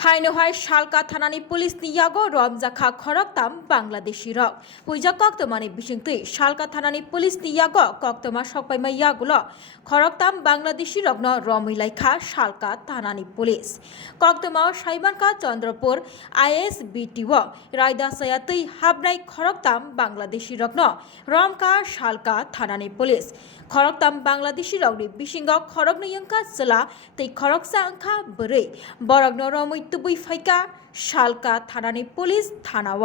हाइनोहाय शालका थानानि पुलिसनि यागो रमजाखा खरकताम बांलादेशी रक पुइजा कक्तमानि बिसिंतै शालका थानानि पुलिसनि यागो कक्तमा सकपाइमा यागुलो खरकताम बांलादेशी रकनो रमैलाइखा शालका थानानि पुलिस कक्तमा साइबानका चंद्रपुर आईएसबीटीओ रायदा सयातै हाबनाय खरकताम बांलादेशी रकनो रमका शालका थानानि पुलिस खरकताम बांलादेशी रकनि बिसिंगाव खरकनो यंका सला तै खरकसा अंखा बोरै बरगनो रमै तुबुई फाइका शालका थानानि पुलिस थानाव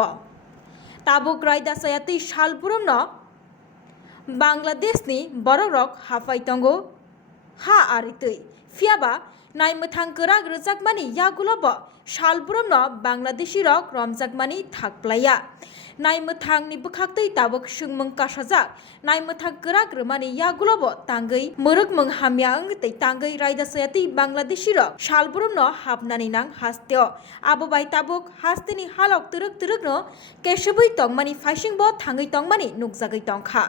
ताबुक रायदा सयातै शालपुरमनो बांलादेशनि बररक हाफाइतंगो हा आरितै फियाबा नायमथां गोराग रजाकमानि यागुलब शालपुरमनो बांलादेशी रक रमजाकमानि थाकप्लाया नायमथांनि बुखाक्तै ताबुक सुंमंग कासाजाक नायमथां गोराग रमानि यागुलब तांगै मोरगमंग हामयां तै तांगै रायदा सयातै बांलादेशी रक शालपुरमनो हाबनानि नां हास्तेओ आबोबाय ताबुक हास्तेनि हालक तुरुक तुरुकनो केशबै तंगमानि फाइसिंबो थांगै तंगमानि नुकजागै तंखा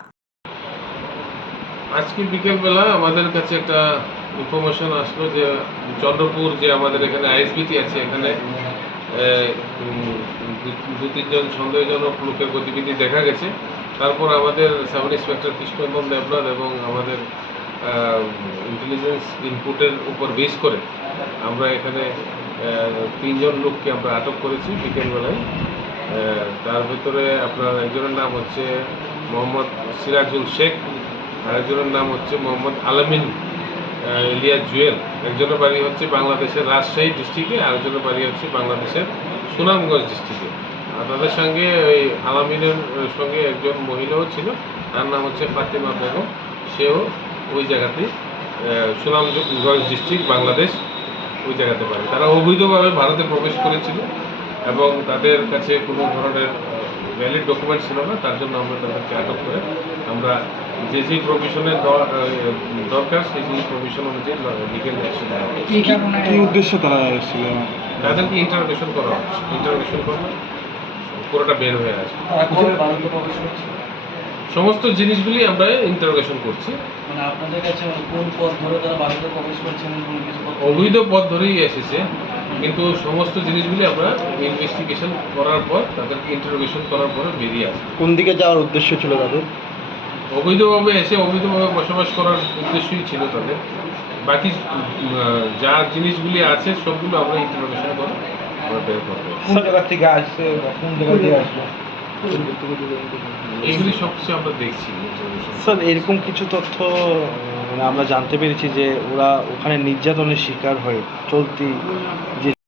আজকে বিকেলবেলা আমাদের কাছে একটা ইনফরমেশন আসলো যে চন্দ্রপুর যে আমাদের এখানে আইএসবিটি আছে এখানে দু তিনজন সন্দেহজনক লোকের গতিবিধি দেখা গেছে। তারপর আমাদের সাব ইন্সপেক্টর কৃষ্ণনন্দন দেবনাথ এবং আমাদের ইন্টেলিজেন্স ইনপুটের উপর বেস করে আমরা এখানে তিনজন লোককে আমরা আটক করেছি বিকেলবেলায়। তার ভিতরে আপনার একজনের নাম হচ্ছে মোহাম্মদ সিরাজুল শেখ, আরেকজনের নাম হচ্ছে মোহাম্মদ আলামিন ইলিয়াস জুয়েল। একজনের বাড়ি হচ্ছে বাংলাদেশের রাজশাহী ডিস্ট্রিক্টে, আরেকজনের বাড়ি হচ্ছে বাংলাদেশের সুনামগঞ্জ ডিস্ট্রিক্টে। আর তাদের সঙ্গে ওই আলামিনের সঙ্গে একজন মহিলাও ছিল, তার নাম হচ্ছে ফাতিমা বেগম, সেও ওই জায়গাতেই সুনামগঞ্জ ডিস্ট্রিক্ট বাংলাদেশ ওই জায়গাতে পারে। তারা অবৈধভাবে ভারতে প্রবেশ করেছিল এবং তাদের কাছে কোনো ধরনের ভ্যালিড ডকুমেন্ট ছিল না, তার জন্য আমরা তাদেরকে আটক করে আমরা যে যে প্রভিশনের দরকার সেই সেই প্রভিশন অনুযায়ী লিগেল অ্যাকশন নেওয়া হচ্ছে। কি উদ্দেশ্যে তারা এসেছিল? তাদেরকে ইন্টারোগেশন করা হচ্ছে, ইন্টারোগেশন করলে পুরোটা বের হয়ে আসবে। সমস্ত জিনিসগুলি আমরা ইন্টারোগেশন করছি। মানে আপনাদের কাছে কোন পথ ধরে তারা ভারতে প্রবেশ করছেন? অবৈধ পথ ধরেই এসেছে, কিন্তু সমস্ত জিনিসগুলি আমরা ইনভেস্টিগেশন করার পর তাদেরকে ইন্টারোগেশন করার পরে বেরিয়ে আসবে। কোন দিকে যাওয়ার উদ্দেশ্য ছিল তাদের? অবৈধভাবে এসে অবৈধভাবে বসবাস করার উদ্দেশ্যই ছিল তাদের। বাকি যা জিনিসগুলি আছে সবগুলো আমরা ইন্টারোগেশন করে আমরা বের করবো। কোন জায়গা থেকে আসছে বা কোন জায়গা দিয়ে আসবে এইগুলি সব কিছু আমরা দেখছি। স্যার, এরকম কিছু তথ্য মানে আমরা জানতে পেরেছি যে ওরা ওখানে নির্যাতনের শিকার হয়ে চলতি যে